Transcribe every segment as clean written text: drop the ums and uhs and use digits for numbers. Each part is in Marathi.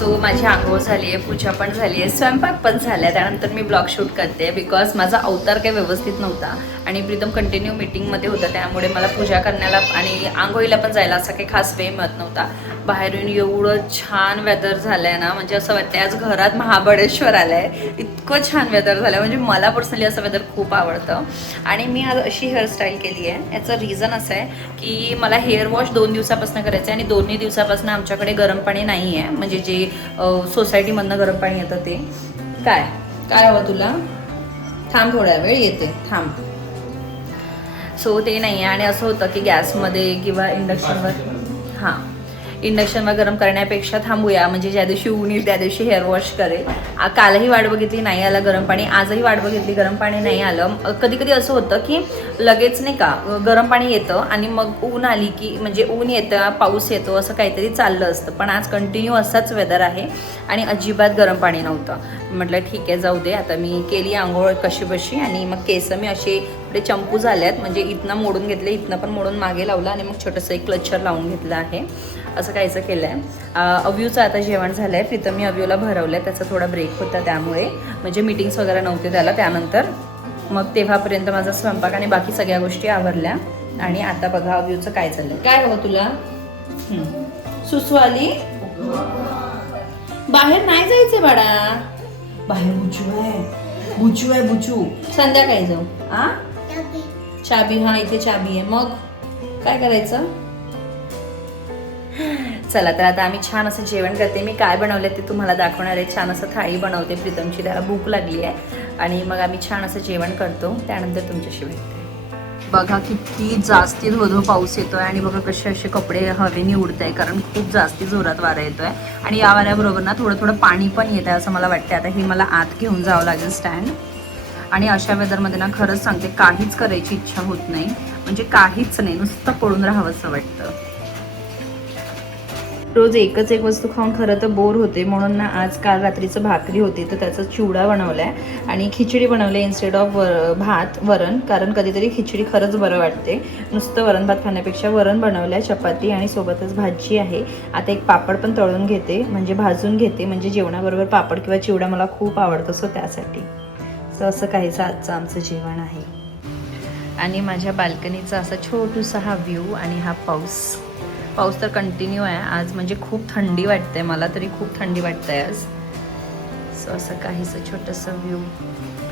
सो माझी आंघोळ झाली आहे, पूजा पण झाली आहे, स्वयंपाक पण झाला आहे. त्यानंतर मी ब्लॉग शूट करते बिकॉज माझा अवतार काही व्यवस्थित नव्हता आणि प्रीतम कंटिन्यू मीटिंगमध्ये होता, त्यामुळे मला पूजा करण्याला आणि आंघोळीला पण जायला असा काही खास वेळ मिळत नव्हता. बाहेरून एवढं छान वेदर झालं आहे ना, म्हणजे असं वाटतं आज घरात महाबळेश्वर आलं आहे, इतकं छान वेदर झालं आहे. म्हणजे मला पर्सनली असं वेदर खूप आवडतं आणि मी आज अशी हेअरस्टाईल केली आहे. याचं रिझन असं आहे की मला हेअर वॉश 2 दिवसापासून करायचं आहे आणि 2 दिवसापासून आमच्याकडे गरम पाणी नाही आहे, म्हणजे जे सोसायटीमधनं गरम पाणी येतं ते. काय काय हवं तुला? थांब, थोड्या वेळ येते, थांब. सो ते नाही आहे आणि असं होतं की गॅसमध्ये किंवा इंडक्शनवर, हां इंडक्शनवर गरम करण्यापेक्षा थांबूया, म्हणजे ज्या दिवशी ऊन येईल त्या दिवशी हेअर वॉश करेल. कालही वाट बघितली, नाही आलं गरम पाणी. आजही वाट बघितली, गरम पाणी नाही आलं. कधी कधी असं होतं की लगेच नाही का गरम पाणी येतं आणि मग ऊन आली की म्हणजे ऊन येतं, पाऊस येतो, असं काहीतरी चाललं असतं. पण आज कंटिन्यू असाच वेदर आहे आणि अजिबात गरम पाणी नव्हतं. म्हटलं ठीक आहे, जाऊ दे. आता मी केली आंघोळ कशी बशी आणि मग केस मी असे इकडे चंपू झाल्यात, म्हणजे इथनं मोडून घेतले, इथनं पण मोडून मागे लावलं आणि मग छोटंसं एक क्लचर लावून घेतलं आहे. असं काहीचं केलं आहे. अव्यूचं आता जेवण झालं आहे. प्रीतम मी अव्यूला भरवलं आहे, त्याचा थोडा ब्रेक होता त्यामुळे, म्हणजे मीटिंग्स वगैरे नव्हते त्याला. त्यानंतर मग तेव्हापर्यंत माझा स्वयंपाक आणि बाकी सगळ्या गोष्टी आवरल्या आणि आता बघा अव्यूचं काय चाललंय. काय हवं तुला? सुसू आली? बाहेर नाही जायचंय बाळा, बाहेर बुचू आहे, बुचू आहे, बुचू. संध्याकाळी जाऊ. आ चाबी, हा इथे चाबी आहे. मग काय करायचं? चला तर आता आम्ही छान असं जेवण करते. मी काय बनवले ते तुम्हाला दाखवणार आहे. छान असं थाळी बनवते प्रीतमची, त्याला भूक लागली आहे आणि मग आम्ही छान असं जेवण करतो. त्यानंतर तुमच्याशी भेटते. बघा किती जास्ती धो पाऊस येतोय आणि बघा कसे असे कपडे हवेने उडत आहे, कारण खूप जास्ती जोरात वारा येतोय आणि या वाऱ्याबरोबर ना थोडं थोडं पाणी पण येत आहे असं मला वाटतं. आता ही मला आत घेऊन जावं लागेल स्टँड. आणि अशा वेदरमध्ये ना खरंच सांगते काहीच करायची इच्छा होत नाही, म्हणजे काहीच नाही, नुसतं पडून राहावं असं वाटतं. रोज एकच एक वस्तू खाऊन खरं तर बोर होते, म्हणून ना आज काल रात्रीचं भाकरी होती तर त्याचा चिवडा बनवलाय आणि खिचडी बनवली इन्स्टेड ऑफ भात वरण, कारण कधीतरी खिचडी खरंच बरं वाटते. नुसतं वरण भात खाण्यापेक्षा वरण बनवलंय, चपाती आणि सोबतच भाजी आहे. आता एक पापड पण तळून घेते, म्हणजे भाजून घेते, म्हणजे जेवणाबरोबर पापड किंवा चिवडा मला खूप आवडतो, सो त्यासाठी. सो असं काहीचं आजचं आमचं जेवण आहे. आणि माझ्या बाल्कनीचा असा छोटूसा हा व्ह्यू आणि हा पाऊस. पाऊस तर कंटिन्यू आहे आज, म्हणजे खूप थंडी वाटते, मला तरी खूप थंडी वाटते आज. सो असं काहीसं छोटंसं व्ह्यू.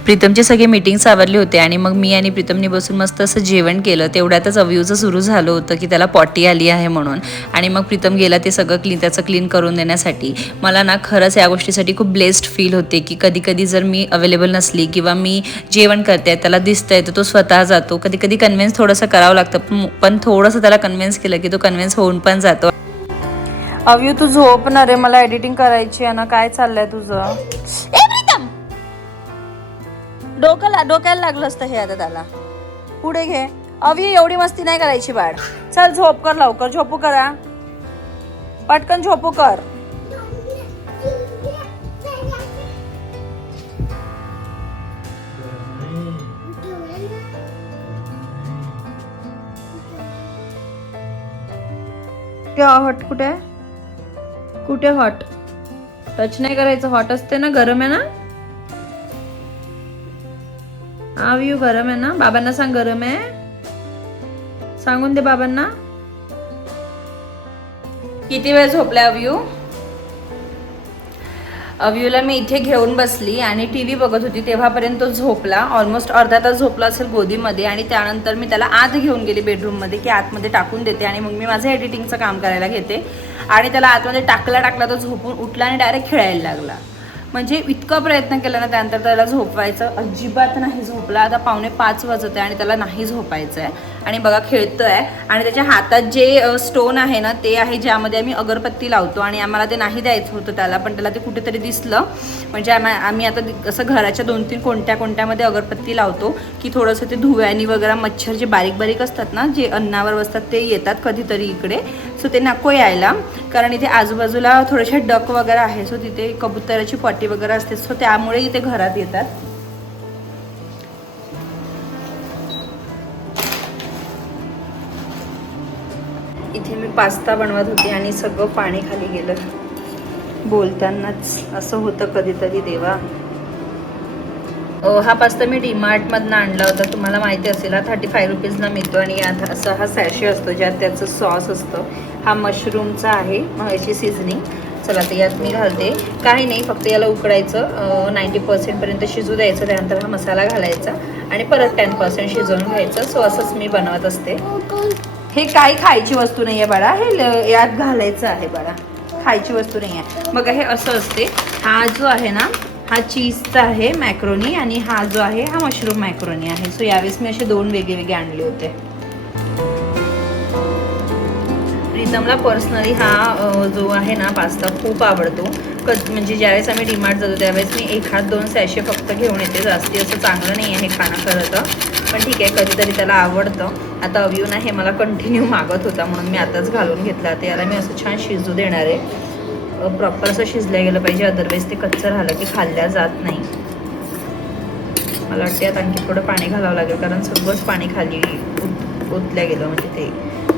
प्रीतमचे सगळे मीटिंग्स आवरले होते आणि मग मी आणि प्रीतमने बसून मस्त असं जेवण केलं. तेवढ्यातच अव्यूचं सुरू झालं होतं की त्याला पॉटी आली आहे म्हणून, आणि मग प्रीतम गेला ते सगळं त्याचं क्लीन करून देण्यासाठी. मला ना खरंच या गोष्टीसाठी खूप ब्लेस्ड फील होते की कधी कधी जर मी अवेलेबल नसली किंवा मी जेवण करते, त्याला दिसतंय तर तो स्वतः जातो. कधी कधी कन्व्हिन्स थोडंसं करावं लागतं, पण थोडंसं त्याला कन्व्हिन्स केलं की तो कन्व्हिन्स होऊन पण जातो. अव्यू तू झोपणार आहे, मला एडिटिंग करायची आहे ना. काय चाललंय तुझं? डोक्याला लागलं असतं हे. आता त्याला पुढे घे. अवी एवढी मस्ती नाही करायची बाळ. चल झोप कर लवकर, झोपू करा, पटकन झोपू कर. हॉट कुठे कुठे? हॉट टच नाही करायचं, हॉट असते ना, गरम आहे ना. अव्यू गरम आहे ना, बाबांना सांग गरम आहे, सांगून दे बाबांना. किती वेळ झोपला अव्यू? अव्यूला मी इथे घेऊन बसली आणि टीव्ही बघत होती तेव्हापर्यंत तो झोपला. ऑलमोस्ट अर्धा तास झोपला असेल गोदीमध्ये आणि त्यानंतर मी त्याला आत घेऊन गेली बेडरूममध्ये की आतमध्ये टाकून देते आणि मग मी माझं एडिटिंगचं काम करायला घेते. आणि त्याला आतमध्ये टाकला तो झोपून उठला आणि डायरेक्ट खेळायला लागला. म्हणजे इतका प्रयत्न केला ना त्यानंतर त्याला झोपवायचं, अजिबात नाही झोपला. आता 4:45 वाजत आहे आणि त्याला नाही झोपायचं आहे आणि बघा खेळतोय. आणि त्याच्या हातात जे स्टोन आहे ना ते आहे ज्यामध्ये आम्ही अगरबत्ती लावतो आणि आम्हाला ते नाही द्यायचं होतं त्याला, पण त्याला ते कुठेतरी दिसलं. म्हणजे आम्ही आता असं घराच्या 2-3 कोणत्यामध्ये अगरबत्ती लावतो की थोडंसं ते धुव्यानी वगैरे मच्छर जे बारीक बारीक असतात ना, जे अन्नावर बसतात ते येतात कधीतरी इकडे. सो ते नको यायला, कारण इथे आजूबाजूला थोडेसे डक वगैरे आहे, सो तिथे कबुतराची पॉटी वगैरे असते, सो त्यामुळे इथे घरात येतात. इथे मी पास्ता बनवत होते आणि सगळं पाणी खाली गेलं. बोलतानाच असं होतं कधीतरी देवा. हा पास्ता मी डीमार्टमधनं आणला होता, तुम्हाला माहिती असेल हा 35 रुपीजला मिळतो आणि यात असा हा सॅशे असतो ज्यात त्याचं सॉस असतं. हा मशरूमचा आहे, ह्याची सिझनिंग. चला तर यात मी घालते, काही नाही फक्त याला उकडायचं, 90% शिजू द्यायचं, त्यानंतर हा मसाला घालायचा आणि परत 10% शिजवून घ्यायचं. सो असंच मी बनवत असते. हे काही खायची वस्तू नाही आहे बाळा, हे यात घालायचं आहे बाळा, खायची वस्तू नाही आहे. मग हे असं असते. हा जो आहे ना हा चीजचा आहे मॅक्रोनी आणि हा जो आहे हा मशरूम मॅक्रोनी आहे. सो यावेळेस मी असे 2 वेगळे आणले होते. प्रीतमला पर्सनली हा जो आहे ना पास्ता खूप आवडतो. म्हणजे ज्यावेळेस आम्ही डीमार्ट जातो त्यावेळेस मी 1-2 सॅशे फक्त घेऊन येते, जास्ती असं चांगलं नाही आहे हे खाणं खरं तर, पण ठीक आहे कधीतरी त्याला आवडतं. आता अव्यून आहे मला कंटिन्यू मागत होता म्हणून मी आताच घालून घेतला. आता याला मी असं छान शिजू देणार आहे. प्रॉपर असं शिजल्या गेलं पाहिजे, अदरवाईज ते कच्चं राहिलं की खाल्ल्या जात नाही. मला वाटते आता आणखी थोडं पाणी घालावं लागेल कारण सगळंच पाणी खाली ओतल्या गेलं, म्हणजे ते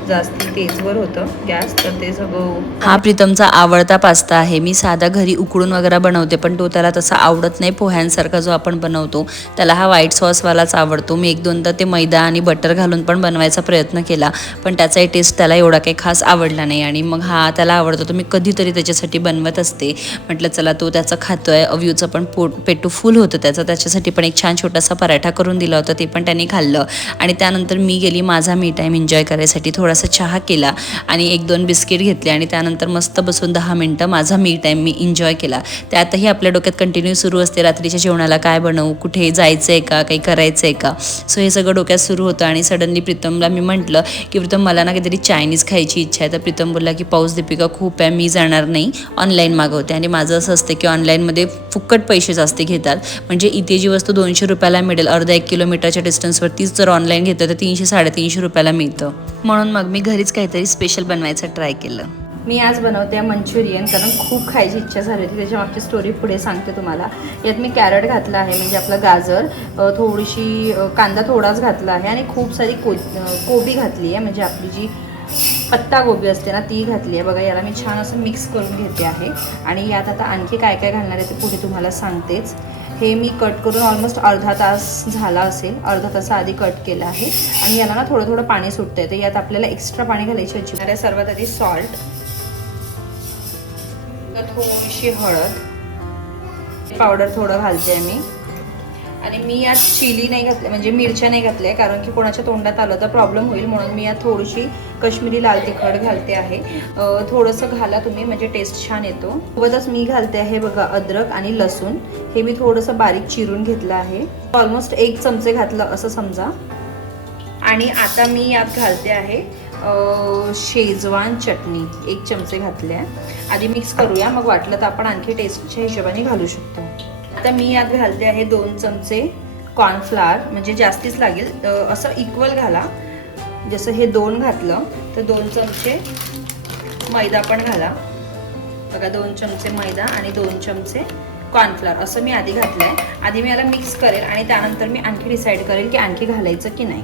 जास्ती तेजवर होतं गॅस, तर ते सगळं. हा प्रीतमचा आवडता पास्ता आहे. मी साधा घरी उकडून वगैरे बनवते पण तो त्याला तसा आवडत नाही, पोह्यांसारखा जो आपण बनवतो त्याला हा व्हाईट सॉसवालाच आवडतो. मी 1-2दा ते मैदा आणि बटर घालून पण बनवायचा प्रयत्न केला पण त्याचाही टेस्ट त्याला एवढा काही खास आवडला नाही आणि मग हा त्याला आवडतो तो मी कधीतरी त्याच्यासाठी बनवत असते. म्हटलं चला तो त्याचं खातोय, अव्यूचं पण पेटू फुल होतं त्याच्यासाठी पण एक छान छोटासा पराठा करून दिला होता, ते पण त्याने खाल्लं. आणि त्यानंतर मी गेली माझा मी टाईम एन्जॉय करायसाठी, थोडासा चहा केला आणि 1-2 बिस्किट घेतले आणि त्यानंतर मस्त बसून 10 मिनटं माझा मी टाईम मी एन्जॉय केला. त्यातही आपल्या डोक्यात कंटिन्यू सुरू असते रात्रीच्या जेवणाला काय बनवू, कुठे जायचं आहे का, काही करायचं आहे का. सो हे सगळं डोक्यात सुरू होतं आणि सडनली प्रीतमला मी म्हटलं की प्रीतम मला ना काहीतरी चायनीज खायची इच्छा आहे. तर प्रीतम बोलला की पाऊस दीपिका खूप आहे, मी जाणार नाही, ऑनलाईन मागवते. आणि माझं असं असतं की ऑनलाईनमध्ये फुकट पैसे जास्त घेतात, म्हणजे इथे जी वस्तू 200 रुपयाला मिळेल अर्धा 1 किलोमीटरच्या डिस्टन्सवरतीच जर ऑनलाईन घेतं तर 300-350 रुपयाला मिळतं. म्हणून मग मी घरीच काहीतरी स्पेशल बनवायचं ट्राय केलं. मी आज बनवते मंचुरियन, कारण खूप खायची इच्छा झाली होती. त्याच्या मागची स्टोरी पुढे सांगते तुम्हाला. यात मी कॅरट घातला आहे, म्हणजे आपलं गाजर, थोडीशी कांदा थोडाच घातला आहे आणि खूप सारी कोबी घातली आहे, म्हणजे आपली जी पत्ता गोबी असते ना ती घातली आहे. बघा याला मी छान असं मिक्स करून घेते आहे आणि यात आता आणखी काय काय घालणार आहे ते पुढे तुम्हाला सांगतेच. हे मी कट करून ऑलमोस्ट अर्धा तास झाला असेल, अर्धा तासाआधी कट केलं आहे आणि याला ना थोडं थोडं पाणी सुटतं आहे. तर यात आपल्याला एक्स्ट्रा पाणी घालायची अजिबात आहे. सर्वात आधी सॉल्ट, थोडीशी हळद पावडर थोडं घालते मी. आणि मी यात चिली नाही घातली, म्हणजे मिरच्या नाही घातल्या कारण की कोणाच्या तोंडात आलं तर प्रॉब्लेम होईल, म्हणून मी यात थोडीशी कश्मीरी लाल तिखट घालते आहे. थोडंसं घाला तुम्ही, म्हणजे टेस्ट छान येतो. सोबतच मी घालते आहे बघा अद्रक आणि लसूण, हे मी थोडंसं बारीक चिरून घेतलं आहे, ऑलमोस्ट 1 चमचे घातलं असं समजा. आणि आता मी यात घालते आहे शेजवान चटणी, 1 चमचे घातल्या. आधी मिक्स करूया, मग वाटलं तर आपण आणखी टेस्टच्या हिशोबाने घालू शकतो. आता मी यात घालते आहे 2 चमचे कॉर्नफ्लावर, म्हणजे जास्तीच लागेल, असं इक्वल घाला. जसं हे 2 घातलं तर 2 चमचे मैदा पण घाला. बघा 2 चमचे मैदा आणि 2 चमचे कॉर्नफ्लावर असं मी आधी घातलं आहे. आधी मी याला मिक्स करेल आणि त्यानंतर मी आणखी डिसाईड करेल की आणखी घालायचं की नाही.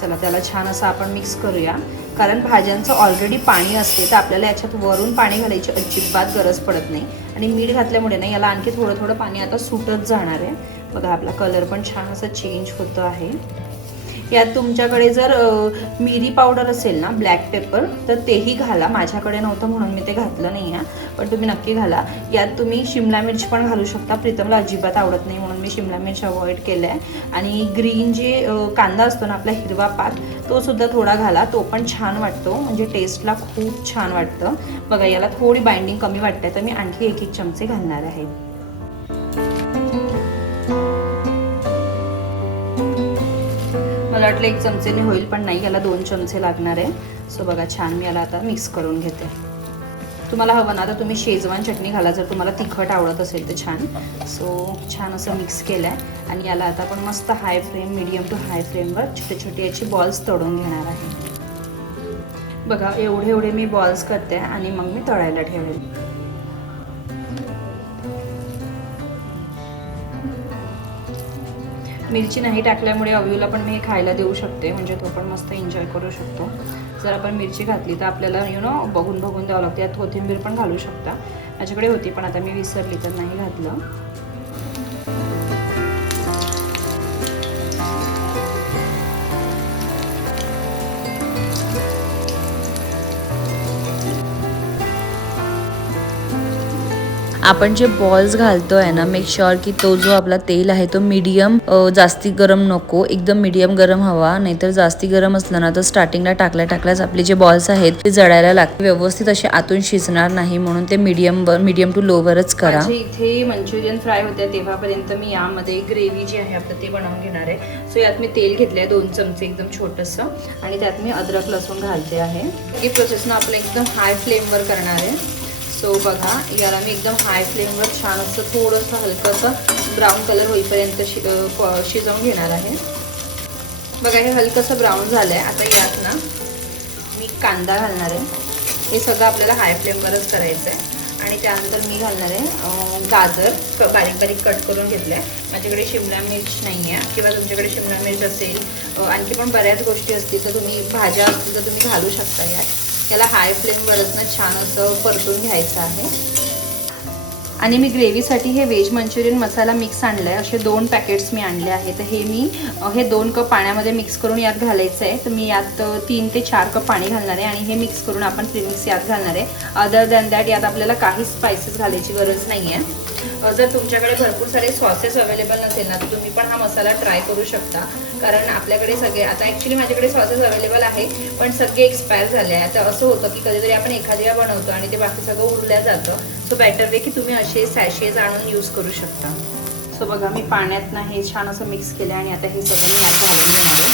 चला त्याला छान असं आपण मिक्स करूया, कारण भाज्यांचं ऑलरेडी पाणी असते तर आपल्याला याच्यात वरून पाणी घालायची अजिबात गरज पडत नाही. आणि मीठ घातल्यामुळे ना याला आणखी थोडं थोडं पाणी आता सुटत जाणार आहे. बघा आपला कलर पण छान असं चेंज होतो आहे. यात तुमच्याकडे जर मिरी पावडर असेल ना, ब्लॅक पेपर, तर तेही घाला. माझ्याकडे नव्हतं म्हणून मी ते घातलं नाही आहे, पण तुम्ही नक्की घाला. यात तुम्ही शिमला मिर्च पण घालू शकता. प्रीतमला अजिबात आवडत नाही म्हणून मी शिमला मिर्च अवॉइड केलं आहे. आणि ग्रीन जे कांदा असतो ना आपला हिरवा पात, तो सुद्धा थोडा घाला, तो पण छान वाटतो, म्हणजे टेस्टला खूप छान वाटतं. बघा याला थोडी बाइंडिंग कमी वाटते तर मी आणखी 1-1 चमचे घालणार आहे. मला वाटलं 1 चमचेने होईल पण नाही, याला 2 चमचे लागणार आहे. सो बघा छान मी याला आता मिक्स करून घेते. तुम्हाला हवं ना तर तुम्ही शेजवान चटणी घाला जर तुम्हाला तिखट आवडत असेल तर छान. सो छान असं मिक्स केलं आहे आणि याला आता आपण मस्त हाय फ्लेम, मीडियम टू हाय फ्लेमवर छोटे छोटे याचे बॉल्स तळून घेणार आहे. बघा एवढे एवढे मी बॉल्स करते आणि मग मी तळायला ठेवेल. मिरची नाही टाकल्यामुळे अव्यूला पण मी हे खायला देऊ शकते, म्हणजे तो पण मस्त एन्जॉय करू शकतो. जर आपण मिरची घातली तर आपल्याला बघून बघून द्यावं लागतं. यात कोथिंबीर पण घालू शकता. माझ्याकडे होती पण आता मी विसरली तर नाही घातलं. आपण जे बॉल्स घालतोय ना, मेक शुअर की तो जो आपला तेल आहे तो मीडियम, जास्ती गरम नको, एकदम मीडियम गरम हवा. नाहीतर जास्ती गरम असलं ना तर स्टार्टिंगला टाकल्याच आपले जे बॉल्स आहेत ते जळायला लागते, व्यवस्थित असे आतून शिजणार नाही. म्हणून ते मीडियम टू लोवरच करा. माझे इथे मंचुरियन फ्राय होत्या तेव्हापर्यंत मी यामध्ये ग्रेव्ही जी आहे आपलं ते बनवून घेणार आहे. सो यात मी तेल घेतलंय 2 चमचे एकदम छोटंसं, आणि त्यात मी अद्रक लसूण घालते आहे. ही प्रोसेस ना आपलं एकदम हाय फ्लेमवर करणार आहे. सो बघा, याला मी एकदम हाय फ्लेमवर छान असं थोडंसं हलकंसं ब्राऊन कलर होईपर्यंत शिजवून घेणार आहे. बघा, हे हलकंसं ब्राऊन झालं आहे. आता यात ना मी कांदा घालणार आहे. हे सगळं आपल्याला हाय फ्लेमवरच करायचं आहे. आणि त्यानंतर मी घालणार आहे गाजर बारीक बारीक कट करून घेतलं आहे. माझ्याकडे शिमला मिर्च नाही आहे, किंवा तुमच्याकडे शिमला मिर्च असेल, आणखी पण बऱ्याच गोष्टी असतील तर तुम्ही भाज्या असतील तर तुम्ही घालू शकता यात. याला हाय फ्लेमवरच ना छान असं परतून घ्यायचं आहे. आणि मी ग्रेव्हीसाठी हे व्हेज मंचुरियन मसाला मिक्स आणला आहे. असे 2 पॅकेट्स मी आणले आहे. तर हे 2 कप पाण्यामध्ये मिक्स करून यात घालायचं आहे. तर मी यात 3 ते 4 कप पाणी घालणार आहे आणि हे मिक्स करून आपण प्रीमिक्स यात घालणार आहे. अदर दॅन दॅट यात आपल्याला काही स्पायसेस घालायची गरज नाही आहे. जर तुमच्याकडे भरपूर सारे सॉसेस अवेलेबल नसेल ना तर तुम्ही पण हा मसाला ट्राय करू शकता. कारण आपल्याकडे सगळे आता ॲक्च्युली माझ्याकडे सॉसेस अवेलेबल आहे पण सगळे एक्सपायर झाले आहे. तर असं होतं की कधीतरी आपण एखाद्या बनवतो आणि ते बाकी सगळं उरल्या जातं. सो बेटर वे की तुम्ही असे सॅशेज आणून यूज करू शकता. सो बघा, मी पाण्यात ना हे छान असं मिक्स केलं आणि आता हे सगळं मी यात घालून घेणार आहे.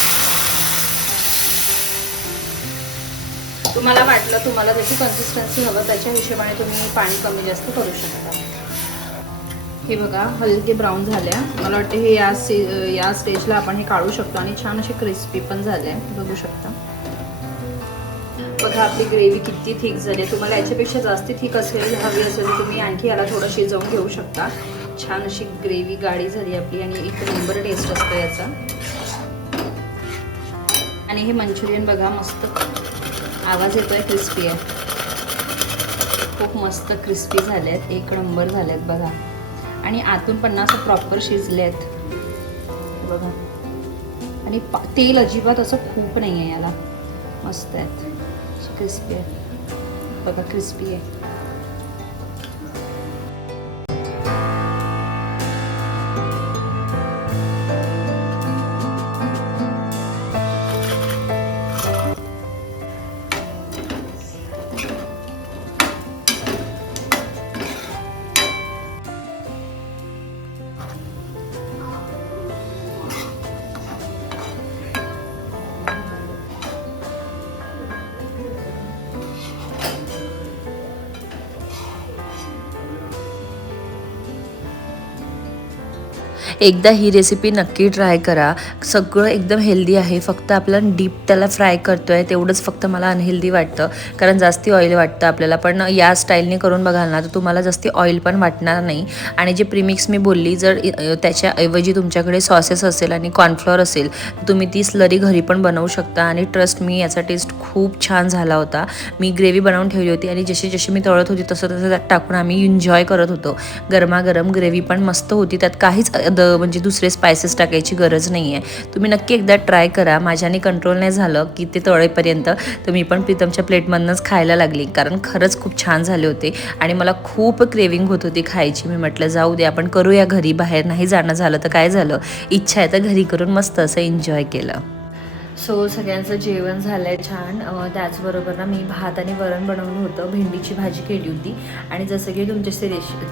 तुम्हाला वाटलं तुम्हाला जशी कन्सिस्टन्सी हवं त्याच्या हिशोबाने तुम्ही पाणी कमी जास्त करू शकता. हे बघा, हलके ब्राऊन झाल्या. मला वाटतं हे या स्टेजला आपण हे काढू शकतो आणि छान असे क्रिस्पी पण झाले, बघू शकता. बघा, आपली ग्रेव्ही किती थिक झाली. तुम्हाला याच्यापेक्षा जास्त थिक हवी असेल तर तुम्ही आणखी याला थोडं शिजवून घेऊ शकता. छान अशी ग्रेव्ही गाढी झाली आपली आणि एक नंबर टेस्ट असतो याचा. आणि हे मंचुरियन बघा, मस्त आवाज येतोय, क्रिस्पी आहे, खूप मस्त क्रिस्पी झाले आहेत, एक नंबर झाले आहेत बघा. आणि आतून पण असं प्रॉपर शिजले आहेत बघा. आणि तेल अजिबात असं खूप नाही आहे याला, मस्त आहेत, क्रिस्पी आहे बघा, क्रिस्पी आहे. एकदा ही रेसिपी नक्की ट्राय करा. सगळं एकदम हेल्दी आहे, फक्त आपल्याला डीप त्याला फ्राय करतोय तेवढंच फक्त मला अनहेल्दी वाटतं, कारण जास्ती ऑइल वाटतं आपल्याला. पण या स्टाईलने करून बघाल ना तर तुम्हाला जास्ती ऑइल पण वाटणार नाही. आणि जे प्रीमिक्स मी बोलली, जर त्याच्याऐवजी तुमच्याकडे सॉसेस असेल आणि कॉर्नफ्लॉवर असेल तर तुम्ही ती स्लरी घरी पण बनवू शकता. आणि ट्रस्ट मी, याचा टेस्ट खूप छान झाला होता. मी ग्रेव्ही बनवून ठेवली होती आणि जशी मी तळत होती तसं त्यात टाकून आम्ही एन्जॉय करत होतो. गरमागरम ग्रेव्ही पण मस्त होती, त्यात काहीच म्हणजे दुसरे स्पायसेस टाकायची गरज नाही आहे. तुम्ही नक्की एकदा ट्राय करा. माझ्याने कंट्रोल नाही झालं की ते तळेपर्यंत, तर मी पण प्रीतमच्या प्लेटमधनंच खायला लागली, कारण खरंच खूप छान झाले होते आणि मला खूप क्रेविंग होत होती खायची. मी म्हटलं जाऊ दे, आपण करूया घरी, बाहेर नाही जाणं झालं तर काय झालं, इच्छा आहे तर घरी करून मस्त असं एन्जॉय केलं. सो सगळ्यांचं जेवण झालं आहे छान. त्याचबरोबर ना मी भात आणि वरण बनवलं होतं, भेंडीची भाजी केली होती. आणि जसं की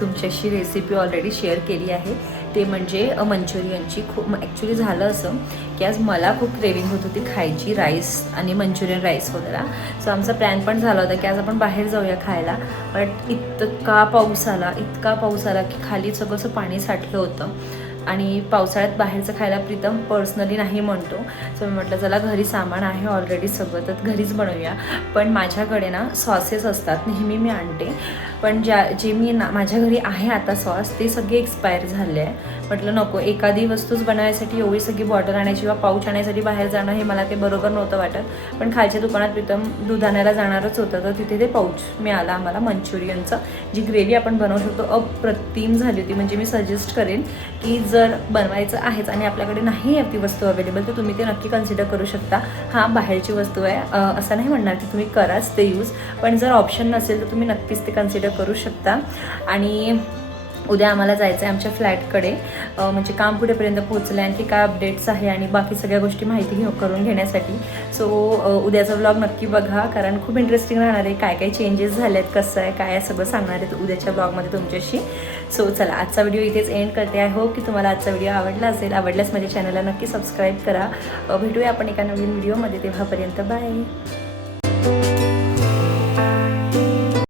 तुमच्याशी रेसिपी ऑलरेडी शेअर केली आहे, ते म्हणजे मंचुरियनची. खूप ॲक्च्युली झालं असं की आज मला खूप क्रेविंग होत होती खायची, राईस आणि मंचुरियन राईस वगैरे. सो आमचा प्लॅन पण झाला होता की आज आपण बाहेर जाऊया खायला. बट इतका पाऊस आला की खाली सगळं असं पाणी साठलं होतं. आणि पावसाळ्यात बाहेरचं खायला प्रीतम पर्सनली नाही म्हणतो. सो मी म्हटलं चला घरी सामान आहे ऑलरेडी सगळं तर घरीच बनवूया. पण माझ्याकडे ना सॉसेस असतात नेहमी मी आणते, पण जे मी माझ्या घरी आहे आता सॉस ते सगळे एक्सपायर झाले आहे. म्हटलं नको एखादी वस्तूच बनवायसाठी एवढी सगळी बॉटल आणायची किंवा पाऊच आणण्यासाठी बाहेर जाणं हे मला ते बरोबर नव्हतं वाटत. पण खालच्या दुकानात प्रीतम दूध आणायला जाणारच होतं तर तिथे ते पाऊच मिळालं आम्हाला मंचुरियनचं. जी ग्रेव्ही आपण बनवू शकतो अप्रतिम झाली होती. म्हणजे मी सजेस्ट करेन की जर बनवायचं आहेच आणि आपल्याकडे नाही आहे ती वस्तू अवेलेबल तर तुम्ही ते नक्की कन्सिडर करू शकता. हां बाहेरची वस्तू आहे असं नाही म्हणणार की तुम्ही कराच ते यूज, पण जर ऑप्शन नसेल तर तुम्ही नक्कीच ते कन्सिडर करू शकता. आणि उद्या आम्हाला जायचं आहे आमच्या फ्लॅटकडे, म्हणजे काम कुठेपर्यंत पोहोचलं आहे आणखी काय अपडेट्स आहे आणि बाकी सगळ्या गोष्टी माहिती करून घेण्यासाठी. सो उद्याचा व्लॉग नक्की बघा कारण खूप इंटरेस्टिंग राहणार आहे. काय काय चेंजेस झाले आहेत, कसं आहे काय सगळं सांगणार आहे उद्याच्या ब्लॉगमध्ये तुमच्याशी. सो चला आजचा व्हिडिओ इथेच एंड करते. आय होप की तुम्हाला आजचा व्हिडिओ आवडला असेल. आवडल्यास माझ्या चॅनलला नक्की सबस्क्राईब करा. भेटूया आपण एका नवीन व्हिडिओमध्ये, तेव्हापर्यंत बाय.